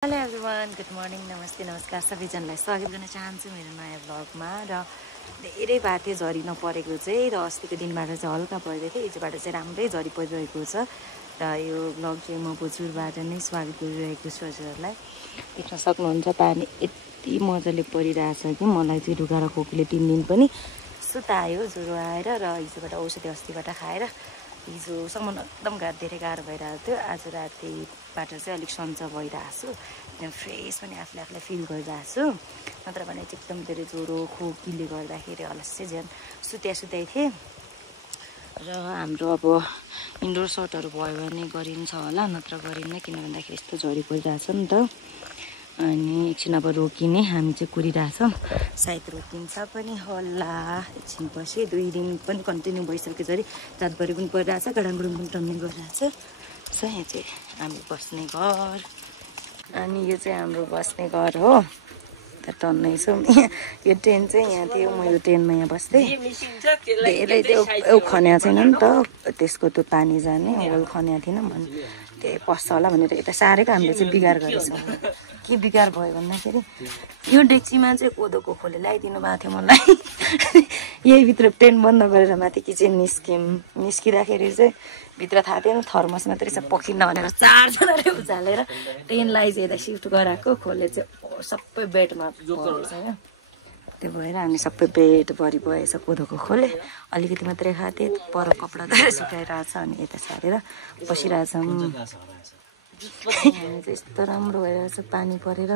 Hello everyone, good morning, नमस्ते, नमस्कार सबैजनालाई स्वागत गर्न चाहन्छु मेरो नयाँ भ्लगमा। र धेरै बाटे झरी नपरेको चाहिँ र अस्तिको दिनबाट चाहिँ हल्का पर्दै थियो, हिजोबाट चाहिँ राम्रै झरी परिरहेको छ। र यो भ्लग चाहिँ म बोजुरबाट नै स्वागत गरिरहेको छु हजुरहरूलाई। देख्न सक्नुहुन्छ पानी यति मजाले परिरहेछ कि मलाई चाहिँ ढुका र खोकीले 3 दिन पनि सुतायो, ज्वरो आएर। र हिजोबाट औषधि अस्तिबाट खाएर हिजोसम्म एकदम धेरै गाह्रो भइरहेको थियो। आज रातिबाट चाहिँ अलिक सन्चो भइरहेको छु, एकदम फ्रेस पनि आफूले फिल गरिरहेको छु। नत्र भने चाहिँ एकदम धेरै ज्वरो खोकीले गर्दाखेरि अलस्सै झन् सुताइ थिएँ। र हाम्रो अब इन्डोर सटहरू भयो भने गरिन्छ होला, नत्र गरिन्न, किन भन्दाखेरि यस्तो झरी परिरहेछ नि त। अनि एकछिन अब रोकिने, हामी चाहिँ कुरिरहेछौँ, सायद रोकिन्छ पनि होला एकछिनपछि। 2 दिन पनि कन्टिन्यू भइसक्यो झरी, रातभरि पनि परिरहेछ, गडाङगुडुङ पनि टन्ने गरिरहेछ। सो यहाँ चाहिँ हाम्रो बस्ने घर, अनि यो चाहिँ हाम्रो बस्ने घर हो। त टन्नै छौँ। यो ट्रेन चाहिँ यहाँ थियो, म यो ट्रेनमा यहाँ बस्थेँ। धेरै त्यो खन्या छैन नि त, त्यसको त्यो पानी जाने होल खन्या थिएन, त्यही पस्छ होला भनेर यता सारेको हामीले चाहिँ बिगार गरेछौँ। के बिगार भयो भन्दाखेरि यो डेक्चीमा चाहिँ कोदोको खोले ल्याइदिनु भएको थियो मलाई। यही भित्र ट्रेन बन्द गरेर माथि किचन निस्किँदाखेरि चाहिँ भित्र थाहा थिएन थर्मस मात्रै छ, पखिन्न भनेर 4 जनाले उचालेर ट्रेनलाई चाहिँ यता सिफ्ट गराएको। खोले चाहिँ सबै बेडमा परेछ क्या, त्यो भएर हामी सबै बेडभरि भएछ कोदोको खोले। अलिकति मात्रै खाएको थिएँ, पर कपडा धरेर सुकाइरहेछ, अनि यता सारेर बसिरहेछौँ। हामी चाहिँ यस्तो राम्रो भइरहेछ पानी परेर।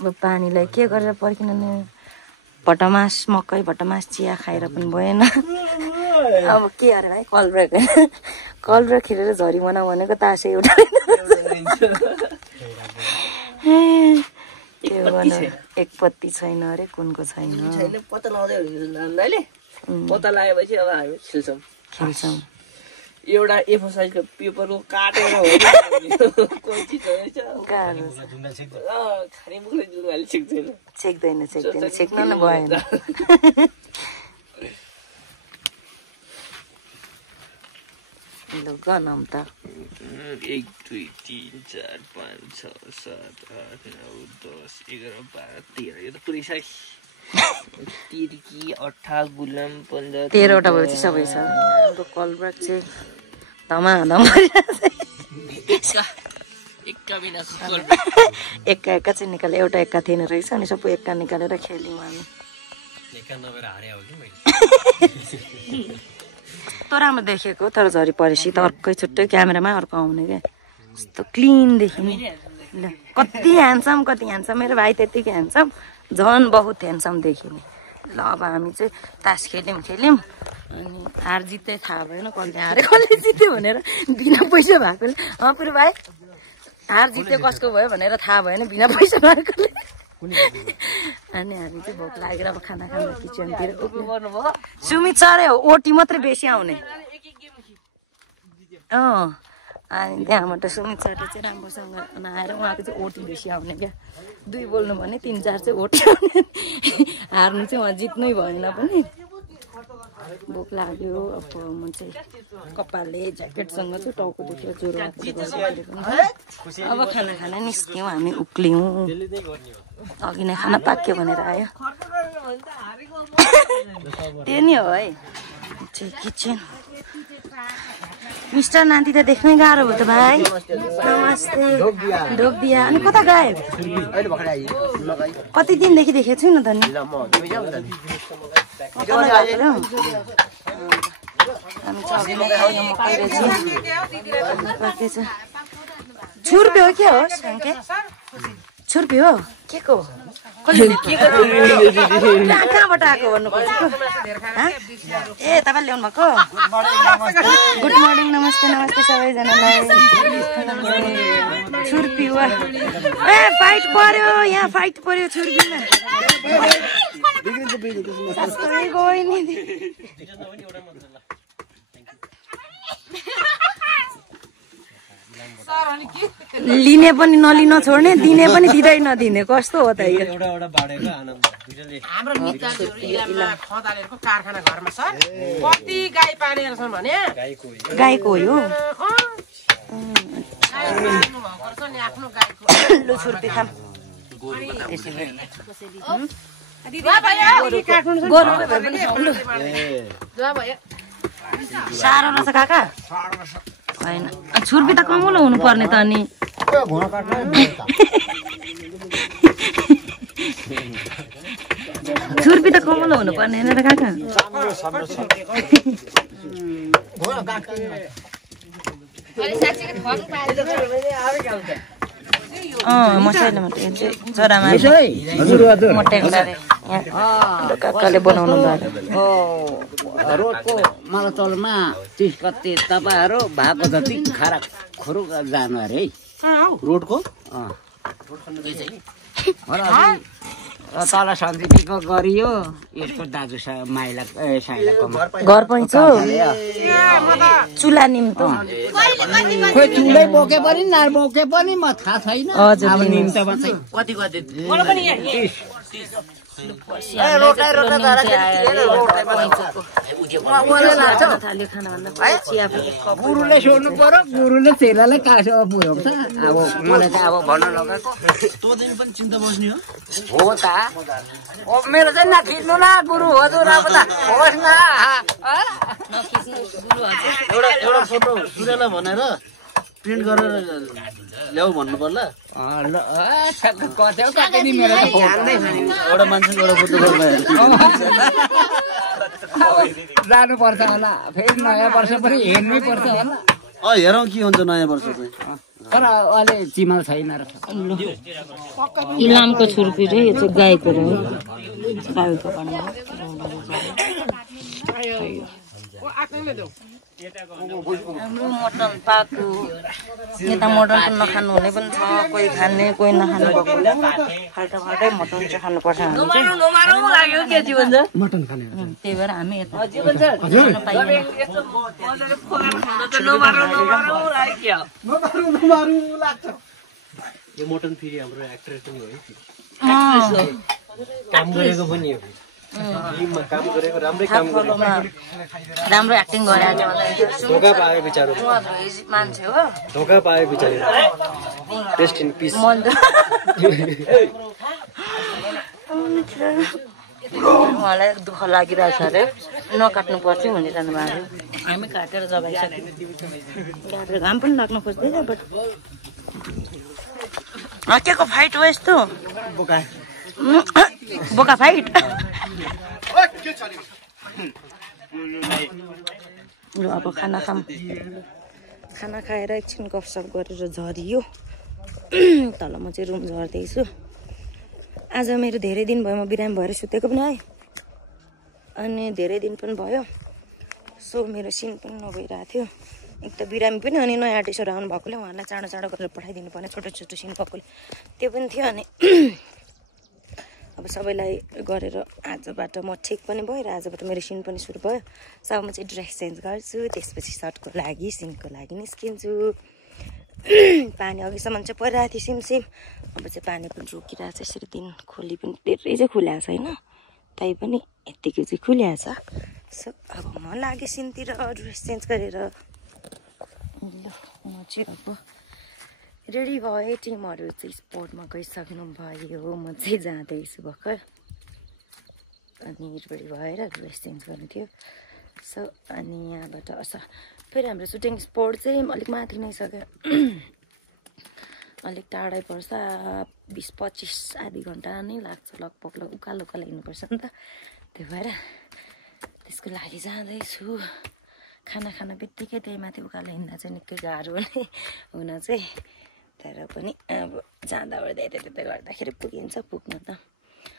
अब पानीलाई के गरेर पर्खिनु, भटमास मकै भटमास चिया खाएर पनि भएन। अब के अरे भाइ, कल ब्रेक खेलेर झरी बनाऊ भनेको तासै एउटा त्यो गर्नु। एक पत्ती छैन अरे, कुनको छैन, पत्ता लगाउँदै पत्ता लगाएपछि अब हामी खेल्छौँ। एउटा A4 साइजको पेपरको काटेर छेक्दैन, छेक्न न भएन। 1 2 3 4 5 6 7 8 9 10 11 12 13 यो त पुरै छ। तिर्की 18 गुलाम 15 13वटा भएपछि सबै छ। हाम्रो कलब्रेक चाहिँ धमाधम एक्का चाहिँ निकाले, एउटा एक्का थिएन रहेछ, अनि सबै एक्का निकालेर खेल्यौँ हामी। त राम्रो देखेको, तर झरी परेपछि त अर्कै छुट्टै क्यामेरामा अर्को आउने क्या, यस्तो क्लिन देखिने। ल कति ह्यान्डसम मेरो भाइ, त्यत्तिकै ह्यान्डसम, झन् बहुत ह्यान्डसम देखिने। ल अब हामी चाहिँ तास खेल्यौँ, अनि हार जित्दै थाहा भएन, कसले हारे कसले जित्यो भनेर। बिना पैसा भएकोले पुरै भाइ हार जित्यो कसको भयो भनेर थाहा भएन, बिना पैसा भएकोले। अनि हामी चाहिँ भोक लागेर अब खाना खाँदा किचनतिर सुमित सर हो, ओटी मात्रै बेसी आउने। अनि त्यहाँबाट सुमित सरले चाहिँ राम्रोसँग नआएर उहाँको चाहिँ ओटी बेसी आउने क्या। 2 बोल्नु भने 3-4 चाहिँ ओटी आउने। हार्नु चाहिँ उहाँ जित्नै भएन पनि। भोक लाग्यो, अब म चाहिँ कपालले ज्याकेटसँग चाहिँ टाउको दुखेर ज्वरो आएको। अब खाना निस्क्यौँ हामी, उक्ल्यौँ, अघि नै खाना पाक्यो भनेर आयो। त्यो नि हो है किचन। मिस्टर नाति त देख्नै गाह्रो भयो त भाइ। नमस्ते, ढोकदिया। अनि कता गए? कति दिनदेखि देखेको छु नि त नि। छुर्पी हो के हो? छुर्पी हो के को? कहाँबाट आएको भन्नुपर्छ? ए तपाईँ ल्याउनु भएको? गुड मर्निङ, नमस्ते सबैजनालाई। छुर्पी हो, ए फाइट पर्यो, यहाँ फाइट पर्यो छुर्पीमा। लिने पनि नलिन छोड्ने, दिने पनि दिँदै नदिने, कस्तो हो त यो? हाम्रो मित्रहरु इलाममा खदालेरको कारखाना घरमा छ, कति गाई पालेर छन् भने गाईको हो यो। लु छुर्पी खाम साह्रो रहेछ काका होइन छुर्पी त कमलो हुनुपर्ने त अनि छुर्पी त कमलो हुनुपर्ने होइन र काका मसैले मात्रै चरामा काकाले बनाउनु भयो रोडको मलतलमा 30 गते तपाईँहरू भएको जति खारा खुरु जानु अरे है रोडको तल सन्धिको गरियो यसको दाजु माइला घर पैँचो चुला निम्तो खोइ चुलै बोके पनि नबोके पनि म थाहा छैन अब निम्तोमा चाहिँ कति गते गुरुले सोध्नु पर्यो गुरुले चेलालाई काटेर पुर्याउँछ अब मलाई चाहिँ अब भन्न लगाएको पनि चिन्ता बस्ने हो त अब मेरो चाहिँ नखिच्नु न गुरु हजुर अब त होस् न एउटा फोटो सूर्यलाई भनेर प्रिन्ट गरेर ल्याऊ भन्नु पर्ला एउटा मान्छेको एउटा फोटो जानु पर्छ होला फेरि नयाँ वर्ष पनि हेर्नै पर्छ होला हेरौँ के हुन्छ नयाँ वर्ष चाहिँ तर अहिले चिमल छैन र इलामको छुर्पी रे यो चाहिँ गाईको रे हाम्रो मटन पाको यता मटन पनि नखानु हुने पनि छ कोही खाने कोही नखानु भएको फाल्टो फाल्टै मटन चाहिँ खानुपर्छ मटन खाने त्यही भएर हामी यता यो मटन फेरि हाम्रो एक्टर पनि हो है काम गरेको पनि हो काम गरेको राम्रै काम गरेको राम्रो एक्टिङ गरे धोका पायो बिचारो मान्छे हो धोका पायो बिचारो रेस्ट इन पिस उहाँलाई दुःख लागिरहेछ अरे नकाट्नु पर्थ्यो भनिरहनु भएको हामी काटेर जबाइसक्यौँ काटेर घाम पनि लाग्नु खोज्दैन बट के को फाइट हो यस्तो बोका फाइट ल अब खाना खाएर एकछिन गफसफ गरेर झरियो तल म चाहिँ रुम झर्दैछु आज मेरो धेरै दिन भयो म बिरामी भएर सुतेको पनि है अनि धेरै दिन पनि भयो सो मेरो सिन पनि नभइरहेको थियो एक त बिरामी पनि अनि नयाँ आर्टिस्टहरू आउनु भएकोले उहाँलाई चाँडो चाँडो गरेर पठाइदिनु पर्ने छोटो छोटो सिन भएकोले त्यो पनि थियो अनि अब सबैलाई गरेर आजबाट म ठिक पनि भयो र आजबाट मेरो सिन पनि सुरु भयो सो अब म चाहिँ ड्रेस चेन्ज गर्छु त्यसपछि सर्टको लागि सिनको लागि निस्किन्छु पानी अघिसम्म चाहिँ परिरहेको थियो सिमसिम अब चाहिँ पानी पनि रोकिरहेको छ यसरी दिन खोली पनि धेरै चाहिँ खुल्याएको छैन तै पनि यत्तिकै चाहिँ खुल्याएको छ सो अब म लागेँ सिनतिर ड्रेस चेन्ज गरेर ल म चाहिँ अब रेडी भएँ टिमहरू चाहिँ स्पोर्टमा गइसक्नु भयो म चाहिँ जाँदैछु भर्खर अनि रेडी भएर ड्रेस चेन्ज गर्नु थियो सो अनि यहाँबाट फेरि हाम्रो सुटिङ स्पोट चाहिँ अलिक माथि नै सक्यो अलिक टाढै पर्छ 20-25 आधी घन्टा नै लाग्छ लगभग उकालो हिँड्नुपर्छ नि त त्यही भएर त्यसको लागि जाँदैछु खाना बित्तिकै त्यही माथि उकालो हिँड्दा चाहिँ निकै गाह्रो नै हुन चाहिँ तर पनि अब जाँदा ओर्दा यता गर्दाखेरि पुग्नु त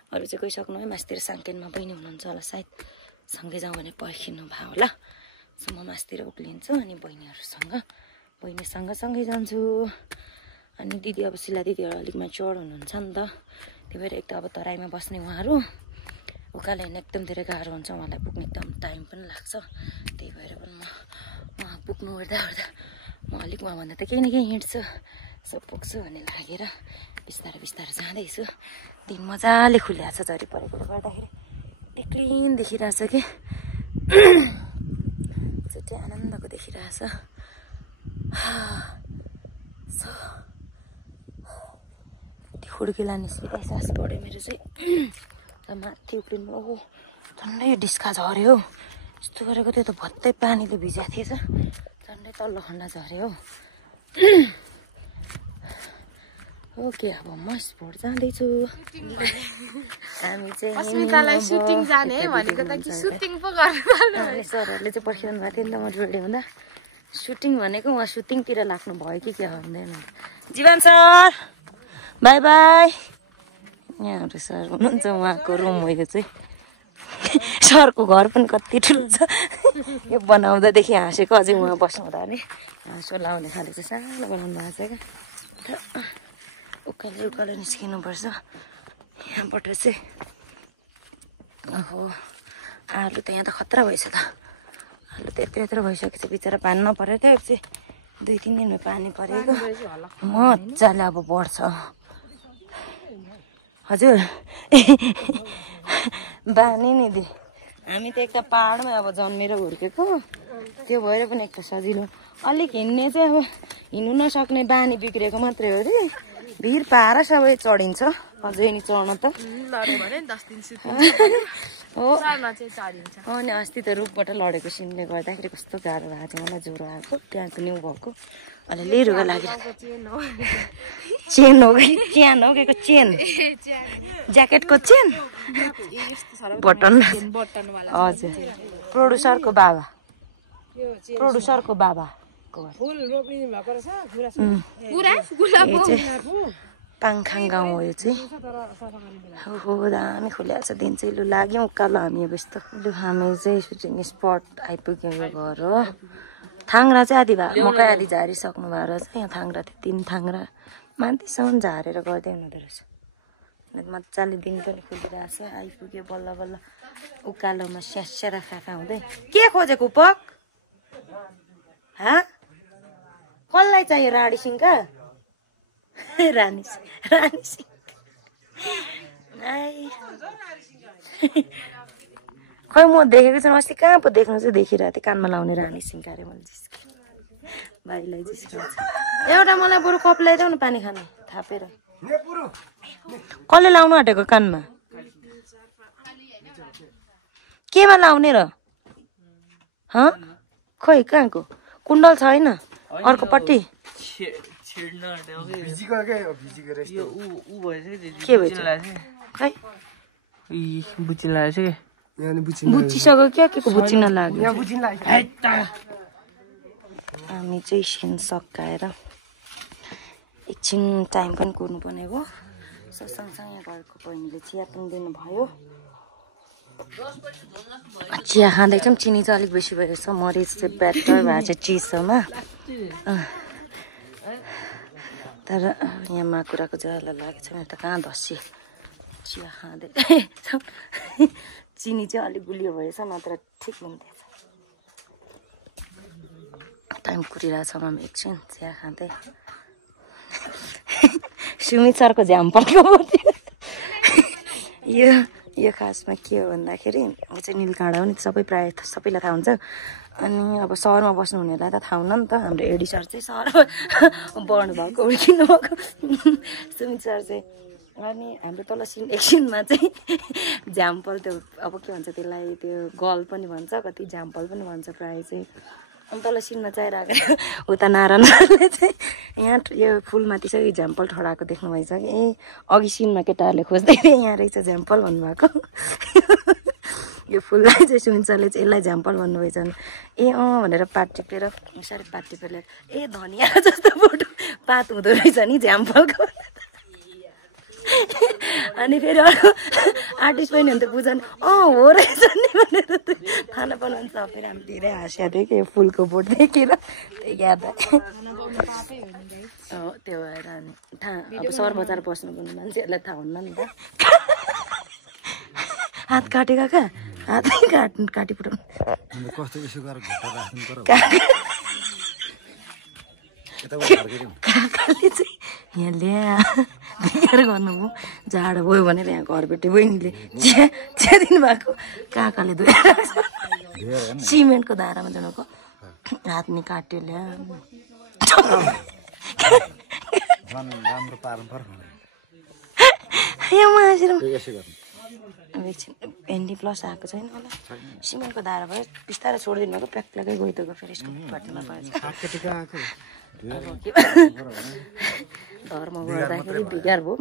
अरू चाहिँ गइसक्नु है मास्तिर साङ्केनमा बहिनी हुनुहुन्छ होला सायद सँगै जाउँ भने पर्खिनु भयो होला सो म मास्तिर उक्लिन्छु अनि बहिनीसँग सँगै जान्छु अनि दिदी अब सिला दिदीहरू अलिक म्याच्योर हुनुहुन्छ नि त त्यही भएर एक त अब तराईमा बस्ने उहाँहरू उकालो हिँड्न एकदम धेरै गाह्रो हुन्छ उहाँलाई पुग्ने एकदम टाइम पनि लाग्छ त्यही भएर पनि म उहाँ पुग्नु ओर्दा म अलिक उहाँभन्दा त केही न केही हिँड्छु सो पुग्छु भन्ने लागेर बिस्तारै जाँदैछु दिन मजाले खुल्याएको छ झरी परेकोले गर्दाखेरि क्लिन देखिरहेछ कि छुट्टै आनन्दको देखिरहेछ खुड्किला निस्किँदा सास बढ्यो मेरो चाहिँ माथि उक्रिनु ओहो झन्डै डिस्का झऱ्यो यस्तो गरेको त्यो त भत्तै पानीले भिजाएको थिएछ झन्डै तल्लो खन्डा झऱ्यो ओके अब म स्पोर्ट जाँदैछु हामी चाहिँ अस्मितालाई सुटिङ जाने भनेको त कि सुटिङ पो गर्नु सरहरूले चाहिँ पर्खिरहनु भएको थियो नि त म रेडी हुँदा सुटिङ भनेको उहाँ सुटिङतिर लाग्नु भयो कि के भन्दैन जीवन सर बाई बाई यहाँहरू सर हुनुहुन्छ उहाँको रुम हो यो चाहिँ सरको घर पनि कति ठुलो छ यो बनाउँदादेखि हाँसेको अझै उहाँ बस्नुहुँदा नि हाँसो लाउने खाले चाहिँ सानो बनाउनु भएको छ क्या उकालो उकालो निस्किनुपर्छ यहाँबाट चाहिँ ओहो आलु त यहाँ त खतरा भएछ त आलु त यत्रो यत्रो भइसकेपछि बिचरा पानी नपरेर थियो चाहिँ 2-3 दिनमा पानी परेको मजाले अब बढ्छ हजुर बानी नि दि हामी त एक त पाहाडमा अब जन्मेर हुर्केको त्यो भएर पनि एक त सजिलो अलिक हिँड्ने चाहिँ अब हिँड्नु नसक्ने बानी बिग्रेको मात्रै हो रे भिर पाएर सबै चढिन्छ अझै नि चढ्न त हो अनि अस्ति त रुखबाट लडेको सिनले गर्दाखेरि कस्तो गाह्रो भएको थियो मलाई ज्वरो आएको त्यहाँको न्यु भएको अहिले लिरुगा लाग्यो चेन हो कि च्यान हो कि चेन ज्याकेटको चेन बटन हजुर प्रोड्युसरको बाबाको पाङखाङ गाउँ हो यो चाहिँ हो दामी खुलिहाल्छ दिन चाहिँ लु लाग्यौँ उकालो हामी अब यस्तो लु हामी चाहिँ सुटिङ स्पट आइपुग्यो यो घर हो थाङ्रा चाहिँ आधी मकै आधी झारिसक्नु भएको रहेछ यहाँ थाङ्रा थियो 3 थाङ्रा माथिसम्म झारेर गर्दै हुँदो रहेछ मजाले दिन पनि खुलिरहेछ आइपुग्यो बल्ल बल्ल उकालोमा स्यास्यारा खाका हुँदै के खोजेको पक कसलाई चाहियो राडी सिंहका रानी सिंह खै म देखेको छु अस्ति कहाँ पो देख्नु चाहिँ देखिरहेको थिएँ कानमा लाउने रानी सिंह अरे मैले जिस्के भाइलाई जिस्काउँछ एउटा मलाई बरु कप ल्याइदेऊ न पानी खाने थापेर कसले लाउनु आँटेको कानमा केमा लाउने र खोइ कहाँको कुण्डल छैन अर्कोपट्टि के भएछ खै बुचिसक्यो क्या के को बुचिन लाग्यो हामी चाहिँ सिन सकाएर एकछिन टाइम पनि कुर्नु पर्ने हो सँगसँगै घरको बहिनीले चिया पनि दिनुभयो चिया खाँदैछौँ चिनी चाहिँ अलिक बेसी भएको छ मरिच चाहिँ बेटर भएको छ चिसोमा तर यहाँ माकुराको जरा लागेको छ मेरो त कहाँ धस्यो चिया खाँदै चिनी चाहिँ अलिक गुलियो भएछ नत्र ठिक हुन्थ्यो टाइम कुरिरहेछौँ हामी एकछिन चिया खाँदै सुमित सरको झ्याम्पलको यो खासमा के हो भन्दाखेरि अब चाहिँ नीलकाँडा हो नि सबै प्रायः सबैलाई थाहा हुन्छ अनि अब सहरमा बस्नु हुनेलाई त थाहा हुन्न नि त हाम्रो एडी सर चाहिँ सहरमा बढ्नु भएको हुर्किनु भएको सुमित सर चाहिँ अनि हाम्रो तल एकछिनमा चाहिँ झ्याम्पल त्यो अब के भन्छ त्यसलाई त्यो गल पनि भन्छ कति झ्याम्पल पनि भन्छ प्रायः चाहिँ अनि तल सिनमा चाहिरहेको उता नारायणले चाहिँ यहाँ यो फुलमाथि चाहिँ झ्याम्पल ठडाएको देख्नुभएछ कि ए अघि सिनमा केटाहरूले खोज्दै थिए यहाँ रहेछ झ्याम्पल भन्नुभएको यो फुललाई चाहिँ सुमित सरले चाहिँ यसलाई झ्याम्पल भन्नुभएछ भने ए भनेर पात टिपेर साह्रै पात टिपेर ए धनिया जस्तो फोटो पात हुँदो रहेछ नि झ्याम्पलको अनि फेरि अर्को आर्टिस्ट पनि हुन्थ्यो बुझ्नु हो रहेछ नि भनेर थाहा बनाउनु छ फेरि हामी धेरै हाँसेको थियो कि यो फुलको बोट देखेर त्यही याद त्यो भएर अनि थाहा अब सहर बजार बस्नुपर्ने मान्छेहरूलाई थाहा हुन्न नि त हात काटेका कहाँ हात काटी पुऱ्याउनु काकाले चाहिँ यहाँ ल्या गर्नुभयो जाडो भयो भनेर यहाँ घरबेटी बहिनीले चिया दिनुभएको काकाले धोएर सिमेन्टको धारामा जनाको हात नि काट्यो ल्या राम्रो पार्नु पर्छ एकछिन भेन्डी प्लस आएको छैन होला सिमेन्टको धारा भयो बिस्तारै छोडिदिनु भएको प्याक प्याकै गइदिएको फेरि यसको बाटोमा पाएछ धर्म गर्दाखेरि बिगार भयो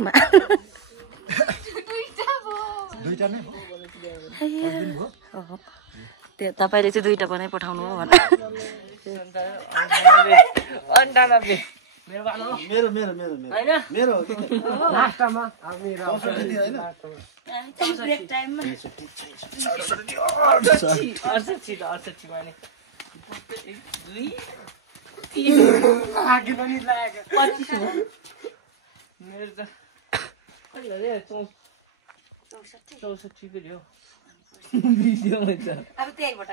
त्यो तपाईँले चाहिँ 2टा बनाइ पठाउनु हो भने मेरो लास्टमा ब्रेक टाइममा अब त्यहीबाट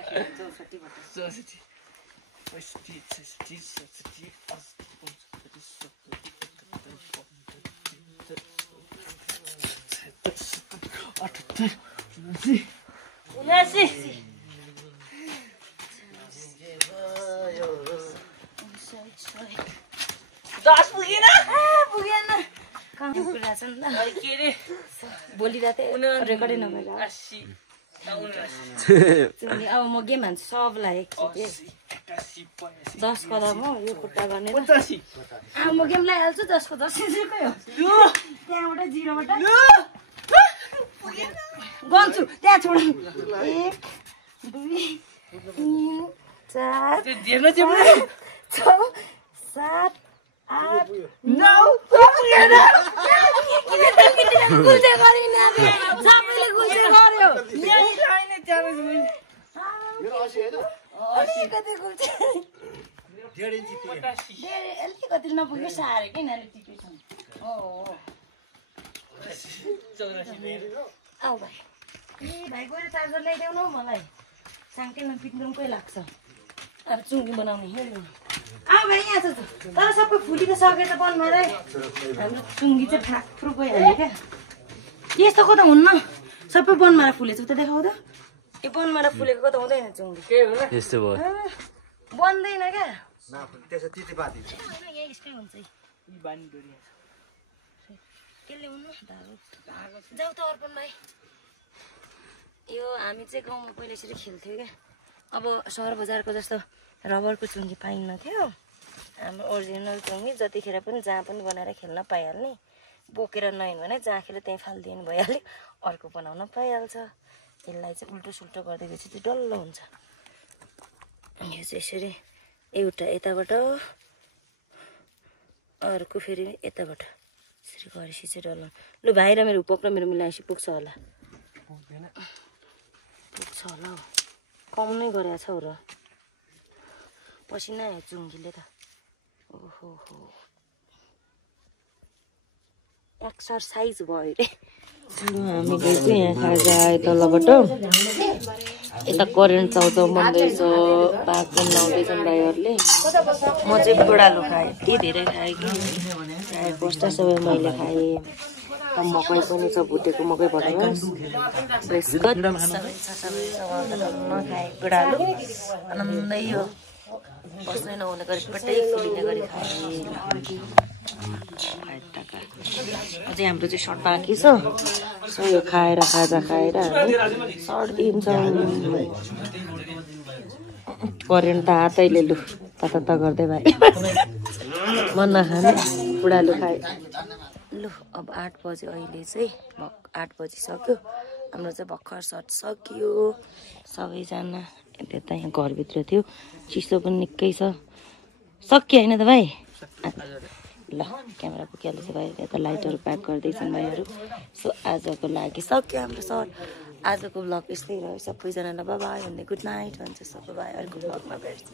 10 पुगेन पुगेन कहाँ कुरा छ नि त के रे बोलिरहेको थिएँ रेकर्डै नभएर 80 अब म गेम हान्छु सबलाई 10 कदम हो यो खुट्टा गर्ने 85 अब म गेम लगाइहाल्छु 10 को 10 कै हो त्यहाँबाट 0बाट गन्छु त्यहाँ छोड 1 2 3 4 धेर्न चाहिँ 6 7 8 9 पुगेन गुल्जे गरिन सबैले गुल्जे गर्यो यहाँ छैन त्यहाँ मेरो 80 हैन अलिकति गुल्जे 1.5 इन्ची अलिकति नपुग्यो साह्रै कि नानी टिपेछ हो आऊ भाइ भाइ गएर चार्जर ल्याइदेऊ न मलाई साङ्केलमा पिक्नुकै लाग्छ अब चुङ्गी बनाउने हेर्नु आऊ भाइ यहाँ छ तर सबै फुलिसकेछ बनमारै हाम्रो चुङ्गी चाहिँ फ्याक्फ्रु गइहाल्यो क्या यस्तो को त हुन्न सबै बनमारा फुलेछ त देखाउँदा यो बनमारा फुलेको त हुँदैन चुङ्गी के होला यस्तो भयो बन्दैन क्या त्यसो तितेपाती यस्तै हुन्छ यी बानी डोरी त्यसले हुन्न धागो जाऊ त अर्पण भाइ यो हामी चाहिँ गाउँमा पहिला यसरी खेल्थ्यौँ क्या अब सहर बजारको जस्तो रबरको चुङ्गी पाइन्न थियो हाम्रो ओरिजिनल चुङ्गी जतिखेर पनि जहाँ पनि बनाएर खेल्न पाइहाल्ने बोकेर नहिँड्यो भने जहाँ खेल्यो त्यहीँ फालिदिनु भइहाल्यो अर्को बनाउन पाइहाल्छ यसलाई चाहिँ उल्टो सुल्टो गर्दै गएपछि त्यो डल्लो हुन्छ यो चाहिँ यसरी एउटा यताबाट अर्को फेरि यताबाट यसरी गरेपछि चाहिँ डल्लो लु भाइ र मेरो उपक र मेरो मिलाएपछि पुग्छ होला पुग्छ होला हौ कम नै गरेको छौ र पसिना आयो चुङ्गीले त ओहो हो एक्सर्साइज भयो रे हामीले चाहिँ यहाँ खाजा आयो तलबाट यता करेन्ट चाउचाउ बन्दैछ भागमा लाउँदैछन् भाइहरूले म चाहिँ बुढालु खाएँ यति धेरै खाएँ कि खाएँ कष्ट सबै मैले खाएँ मकै पनि छ भुटेको मकै भटमा बिस्कुट खाएँ बुढालु आनन्दै यो बस्नै नहुने गरी पेटै फुलिने गरी खाएँ अझै हाम्रो चाहिँ सर्ट बाँकी छ सो यो खाएर खाजा खाएर हामी सर्टिन्छौँ करेन्ट त हातैले लु तता गर्दै भाइ मन नखाने बुढालु खाए लु अब 8 बजे अहिले चाहिँ 8 बजिसक्यो हाम्रो चाहिँ भर्खर सर्ट सकियो सबैजना त्यता यहाँ घरभित्र थियो चिसो पनि निकै छ सकियो होइन त भाइ ल क्यामेरा पुगिहाल्छ भाइ यता लाइटहरू प्याक गर्दैछन् भाइहरू सो आजको लागि सक्यो हाम्रो सर आजको ब्लग यस्तै रह्यो सबैजनालाई बाई भन्दै गुड नाइट भन्छ सबै भाइ अर्को ब्लगमा भेट्छ